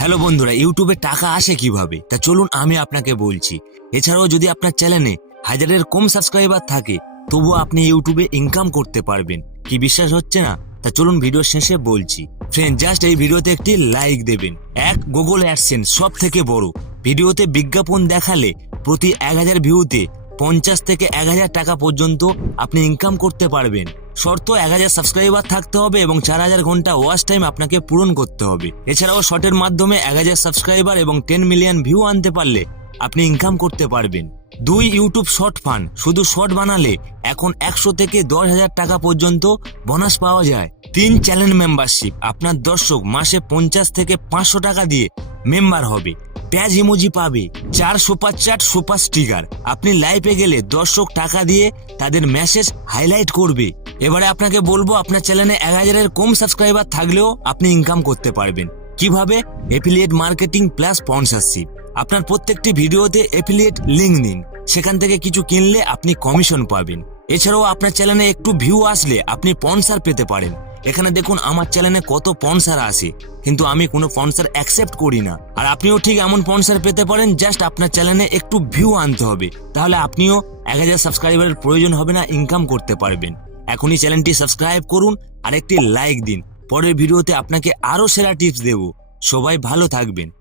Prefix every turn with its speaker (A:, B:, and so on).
A: Hello বন্ধুরা, ইউটিউবে টাকা আসে কীভাবে? তা চলুন আমি আপনাকে বলছি। এছাড়াও যদি আপনার চ্যানেলে হাজারের কম সাবস্ক্রাইবার থাকে, তবুও আপনি ইউটিউবে ইনকাম করতে পারবেন। কি বিশ্বাস হচ্ছে না? তা চলুন ভিডিও শেষে বলছি। ফ্রেন্ড জাস্ট এই ভিডিওতে একটি লাইক দেবেন। এক গুগল অ্যাডসেন্স সব থেকে বড়। ভিডিওতে বিজ্ঞাপন দেখালে প্রতি এক হাজার ভিউতে পঞ্চাশ থেকে এক হাজার টাকা পর্যন্ত আপনি ইনকাম করতে পারবেন। শর্ত এক হাজার সাবস্ক্রাইবার থাকতে হবে এবং চার হাজার ঘণ্টা ওয়াচ টাইম আপনাকে পূরণ করতে হবে। এছাড়াও শর্টের মাধ্যমে এক হাজার সাবস্ক্রাইবার এবং টেন মিলিয়ন ভিউ আনতে পারলে আপনি ইনকাম করতে পারবেন। দুই ইউটিউব শর্ট ফান্ড শুধু শর্ট বানালে এখন একশো থেকে দশ হাজার টাকা পর্যন্ত বোনাস পাওয়া যায়। তিন চ্যানেল মেম্বারশিপ আপনার দর্শক মাসে পঞ্চাশ থেকে পাঁচশো টাকা দিয়ে মেম্বার হবে। প্যাজ ইমোজি পাবে। চার সুপার চ্যাট সুপার স্টিকার আপনি লাইভে গেলে দর্শক টাকা দিয়ে তাদের মেসেজ হাইলাইট করবে। এবারে আপনাকে বলব, আপনার চ্যানেলে এক হাজারের কম সাবস্ক্রাইবার থাকলেও আপনি ইনকাম করতে পারবেন। কীভাবে? এফিলিয়েট মার্কেটিং প্লাস স্পন্সরশিপ আপনার প্রত্যেকটি ভিডিওতে এফিলিয়েট লিঙ্ক দিন সেখান থেকে কিছু কিনলে আপনি কমিশন পাবেন। এছাড়াও আপনার চ্যানেলে একটু ভিউ আসলে আপনি স্পন্সার পেতে পারেন। এখানে দেখুন, আমার চ্যানেলে কত স্পন্সার আসে কিন্তু আমি কোনো স্পন্সার অ্যাকসেপ্ট করি না। আর আপনিও ঠিক এমন স্পন্সার পেতে পারেন জাস্ট আপনার চ্যানেলে একটু ভিউ আনতে হবে। তাহলে আপনিও এক হাজার সাবস্ক্রাইবারের প্রয়োজন হবে না ইনকাম করতে পারবেন। এখনই চ্যানেলটি সাবস্ক্রাইব করুন আর একটি লাইক দিন। পরের ভিডিওতে আপনাকে আরও সেরা টিপস দেব। সবাই ভালো থাকবেন।